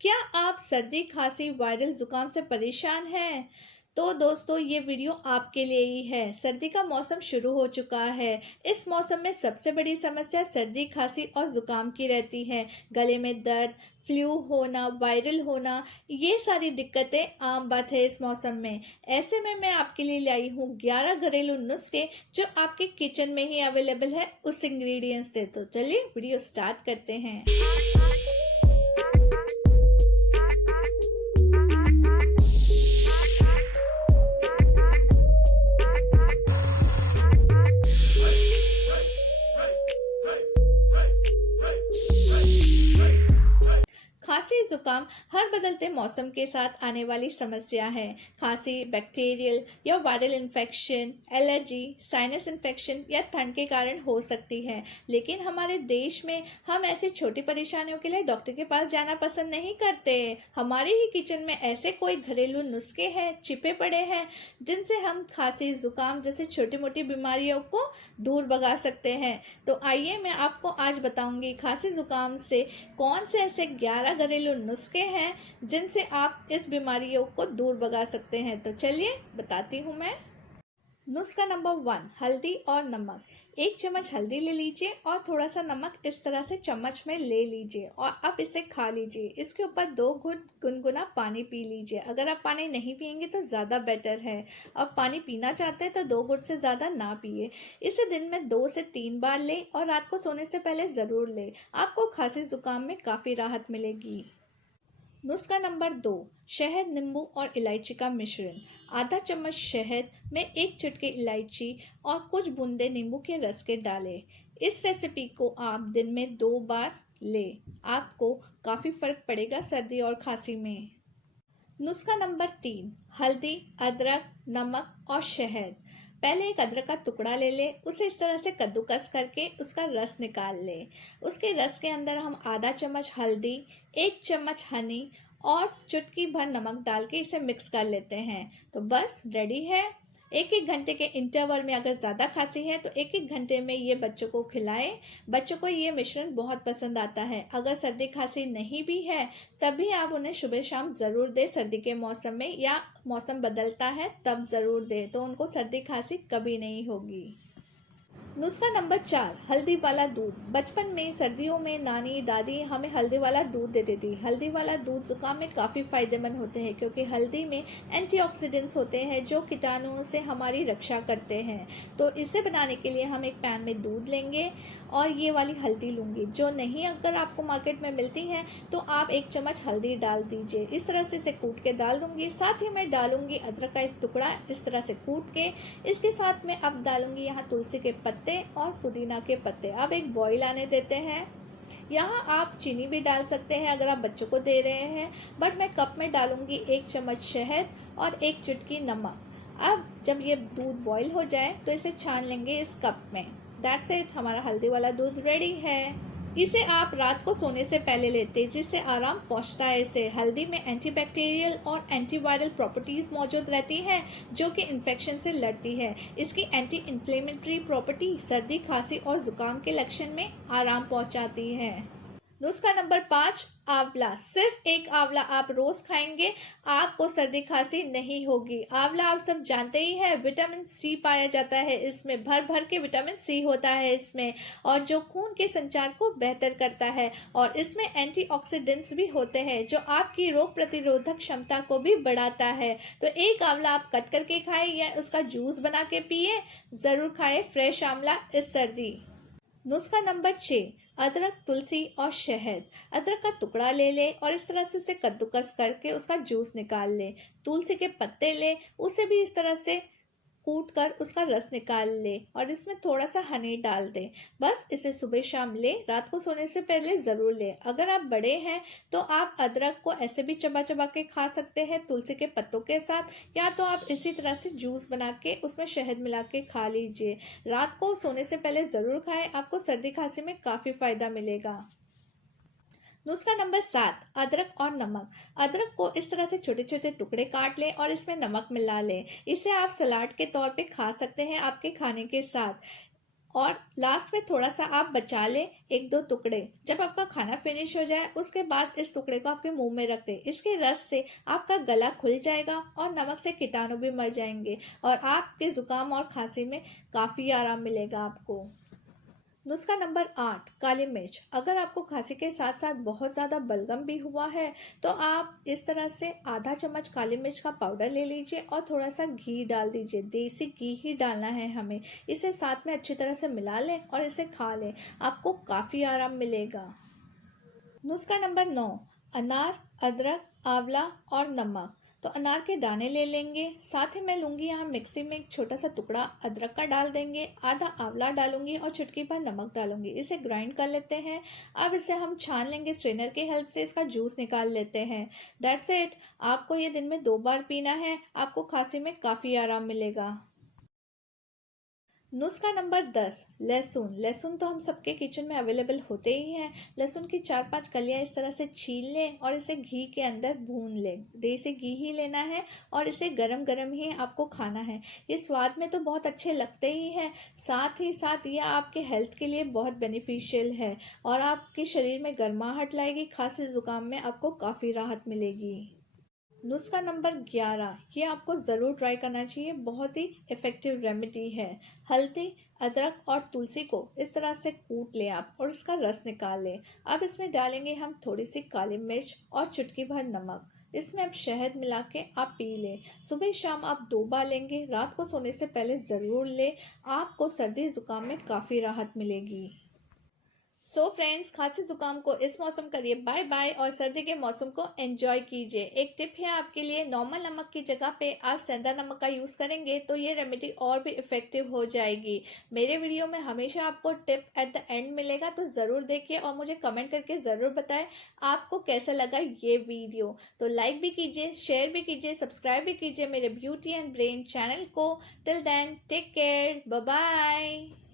क्या आप सर्दी, खांसी, वायरल जुकाम से परेशान हैं? तो दोस्तों ये वीडियो आपके लिए ही है। सर्दी का मौसम शुरू हो चुका है। इस मौसम में सबसे बड़ी समस्या सर्दी, खांसी और जुकाम की रहती है। गले में दर्द, फ्लू होना, वायरल होना, ये सारी दिक्कतें आम बात है इस मौसम में। ऐसे में मैं आपके लिए लाई हूँ 11 घरेलू नुस्खे जो आपके किचन में ही अवेलेबल है उस इंग्रेडिएंट्स से। तो चलिए वीडियो स्टार्ट करते हैं। खांसी जुकाम हर बदलते मौसम के साथ आने वाली समस्या है। खांसी बैक्टीरियल या viral infection, allergy, sinus infection या ठंड के कारण हो सकती है। लेकिन हमारे देश में हम ऐसी छोटी परेशानियों के लिए डॉक्टर के पास जाना पसंद नहीं करते। हमारे ही किचन में ऐसे कोई घरेलू नुस्खे हैं, छिपे पड़े हैं, जिनसे हम खांसी जुकाम जैसे छोटी मोटी बीमारियों को दूर भगा सकते हैं। तो आइए मैं आपको आज बताऊंगी खांसी जुकाम से कौन से ऐसे 11 घरेलू नुस्खे हैं जिनसे आप इस बीमारियों को दूर भगा सकते हैं। तो चलिए बताती हूँ मैं। नुस्खा नंबर 1, हल्दी और नमक। 1 चम्मच हल्दी ले लीजिए और थोड़ा सा नमक इस तरह से चम्मच में ले लीजिए और अब इसे खा लीजिए। इसके ऊपर 2 घूंट गुनगुना पानी पी लीजिए। अगर आप पानी नहीं पियेंगे तो ज़्यादा बेटर है। अब पानी पीना चाहते हैं तो 2 घूंट से ज़्यादा ना पिए। इसे दिन में 2 से 3 बार लें और रात को सोने से पहले ज़रूर लें। आपको खांसी जुकाम में काफ़ी राहत मिलेगी। नुस्खा नंबर 2, शहद, नींबू और इलायची का मिश्रण। आधा चम्मच शहद में 1 चुटकी इलायची और कुछ बूंदे नींबू के रस के डालें। इस रेसिपी को आप दिन में 2 बार लें। आपको काफ़ी फर्क पड़ेगा सर्दी और खांसी में। नुस्खा नंबर 3, हल्दी, अदरक, नमक और शहद। पहले एक अदरक का टुकड़ा ले लें, उसे इस तरह से कद्दूकस करके उसका रस निकाल लें। उसके रस के अंदर हम आधा चम्मच हल्दी, 1 चम्मच हनी और चुटकी भर नमक डाल के इसे मिक्स कर लेते हैं। तो बस रेडी है। 1-1 घंटे के इंटरवल में अगर ज़्यादा खांसी है तो 1-1 घंटे में ये बच्चों को खिलाएं। बच्चों को ये मिश्रण बहुत पसंद आता है। अगर सर्दी खांसी नहीं भी है तब भी आप उन्हें सुबह शाम ज़रूर दें। सर्दी के मौसम में या मौसम बदलता है तब ज़रूर दें, तो उनको सर्दी खांसी कभी नहीं होगी। नुस्खा नंबर 4, हल्दी वाला दूध। बचपन में सर्दियों में नानी दादी हमें हल्दी वाला दूध देती थी। हल्दी वाला दूध जुकाम में काफ़ी फ़ायदेमंद होते हैं क्योंकि हल्दी में एंटीऑक्सीडेंट्स होते हैं जो कीटाणुओं से हमारी रक्षा करते हैं। तो इसे बनाने के लिए हम एक पैन में दूध लेंगे और ये वाली हल्दी लूँगी। जो नहीं अगर आपको मार्केट में मिलती है तो आप 1 चम्मच हल्दी डाल दीजिए। इस तरह से इसे कूट के डाल दूँगी। साथ ही मैं डालूँगी अदरक का एक टुकड़ा इस तरह से कूट के। इसके साथ में अब डालूँगी यहाँ तुलसी के पत्ते और पुदीना के पत्ते। अब एक बॉईल आने देते हैं। यहाँ आप चीनी भी डाल सकते हैं अगर आप बच्चों को दे रहे हैं, बट मैं कप में डालूंगी 1 चम्मच शहद और 1 चुटकी नमक। अब जब ये दूध बॉईल हो जाए तो इसे छान लेंगे इस कप में। दैट्स इट, हमारा हल्दी वाला दूध रेडी है। इसे आप रात को सोने से पहले लेते जिससे आराम पहुंचता है। इसे हल्दी में एंटीबैक्टीरियल और एंटीवायरल प्रॉपर्टीज़ मौजूद रहती हैं जो कि इन्फेक्शन से लड़ती है। इसकी एंटी इन्फ्लेमेटरी प्रॉपर्टी सर्दी, खांसी और ज़ुकाम के लक्षण में आराम पहुंचाती है। नुस्खा नंबर 5, आंवला। सिर्फ एक आंवला आप रोज खाएंगे, आपको सर्दी खांसी नहीं होगी। आंवला आप सब जानते ही है, विटामिन सी पाया जाता है इसमें। भर भर के विटामिन सी होता है इसमें और जो खून के संचार को बेहतर करता है। और इसमें एंटीऑक्सीडेंट्स भी होते हैं जो आपकी रोग प्रतिरोधक क्षमता को भी बढ़ाता है। तो एक आंवला आप कट करके खाएं या उसका जूस बना के पिए। ज़रूर खाएं फ्रेश आंवला इस सर्दी। नुस्खा नंबर 6, अदरक, तुलसी और शहद। अदरक का टुकड़ा ले लें और इस तरह से उसे कद्दूकस करके उसका जूस निकाल लें। तुलसी के पत्ते लें, उसे भी इस तरह से कूट कर उसका रस निकाल लें और इसमें थोड़ा सा हनी डाल दें। बस इसे सुबह शाम लें, रात को सोने से पहले ज़रूर लें। अगर आप बड़े हैं तो आप अदरक को ऐसे भी चबा चबा के खा सकते हैं तुलसी के पत्तों के साथ, या तो आप इसी तरह से जूस बना के उसमें शहद मिला के खा लीजिए। रात को सोने से पहले ज़रूर खाएं, आपको सर्दी खांसी में काफ़ी फ़ायदा मिलेगा। नुस्खा नंबर 7, अदरक और नमक। अदरक को इस तरह से छोटे छोटे टुकड़े काट लें और इसमें नमक मिला लें। इसे आप सलाद के तौर पे खा सकते हैं आपके खाने के साथ। और लास्ट में थोड़ा सा आप बचा लें, 1-2 टुकड़े। जब आपका खाना फिनिश हो जाए उसके बाद इस टुकड़े को आपके मुंह में रख दें। इसके रस से आपका गला खुल जाएगा और नमक से कीटाणु भी मर जाएंगे और आपके जुकाम और खांसी में काफ़ी आराम मिलेगा आपको। नुस्खा नंबर 8, काली मिर्च। अगर आपको खांसी के साथ साथ बहुत ज़्यादा बलगम भी हुआ है तो आप इस तरह से आधा चम्मच काली मिर्च का पाउडर ले लीजिए और थोड़ा सा घी डाल दीजिए। देसी घी ही डालना है हमें। इसे साथ में अच्छी तरह से मिला लें और इसे खा लें, आपको काफ़ी आराम मिलेगा। नुस्खा नंबर 9, अनार, अदरक, आंवला और नमक। तो अनार के दाने ले लेंगे, साथ ही मैं लूँगी यहाँ मिक्सी में एक छोटा सा टुकड़ा अदरक का डाल देंगे, आधा आंवला डालूंगी और चुटकी भर नमक डालूंगी। इसे ग्राइंड कर लेते हैं। अब इसे हम छान लेंगे, स्ट्रेनर की हेल्प से इसका जूस निकाल लेते हैं। That's it. आपको ये दिन में 2 बार पीना है, आपको खांसी में काफ़ी आराम मिलेगा। नुस्खा नंबर 10, लहसुन। लहसुन तो हम सबके किचन में अवेलेबल होते ही हैं। लहसुन की 4-5 कलियां इस तरह से छील लें और इसे घी के अंदर भून लें। देसी घी ही लेना है और इसे गरम गरम ही आपको खाना है। ये स्वाद में तो बहुत अच्छे लगते ही हैं, साथ ही साथ ये आपके हेल्थ के लिए बहुत बेनिफिशियल है और आपके शरीर में गर्माहट लाएगी। खांसी जुकाम में आपको काफ़ी राहत मिलेगी। नुस्खा नंबर 11, ये आपको ज़रूर ट्राई करना चाहिए, बहुत ही इफ़ेक्टिव रेमेडी है। हल्दी, अदरक और तुलसी को इस तरह से कूट लें आप और इसका रस निकाल लें। अब इसमें डालेंगे हम थोड़ी सी काली मिर्च और चुटकी भर नमक। इसमें अब शहद मिला के आप पी लें। सुबह शाम आप 2 बार लेंगे, रात को सोने से पहले ज़रूर लें। आपको सर्दी ज़ुकाम में काफ़ी राहत मिलेगी। सो फ्रेंड्स, खांसी जुकाम को इस मौसम करिए बाय बाय और सर्दी के मौसम को एंजॉय कीजिए। एक टिप है आपके लिए, नॉर्मल नमक की जगह पे आप सेंधा नमक का यूज़ करेंगे तो ये रेमेडी और भी इफ़ेक्टिव हो जाएगी। मेरे वीडियो में हमेशा आपको टिप एट द एंड मिलेगा, तो ज़रूर देखिए और मुझे कमेंट करके ज़रूर बताएं आपको कैसा लगा ये वीडियो। तो लाइक भी कीजिए, शेयर भी कीजिए, सब्सक्राइब भी कीजिए मेरे ब्यूटी एंड ब्रेन चैनल को। Till then take care, bye bye.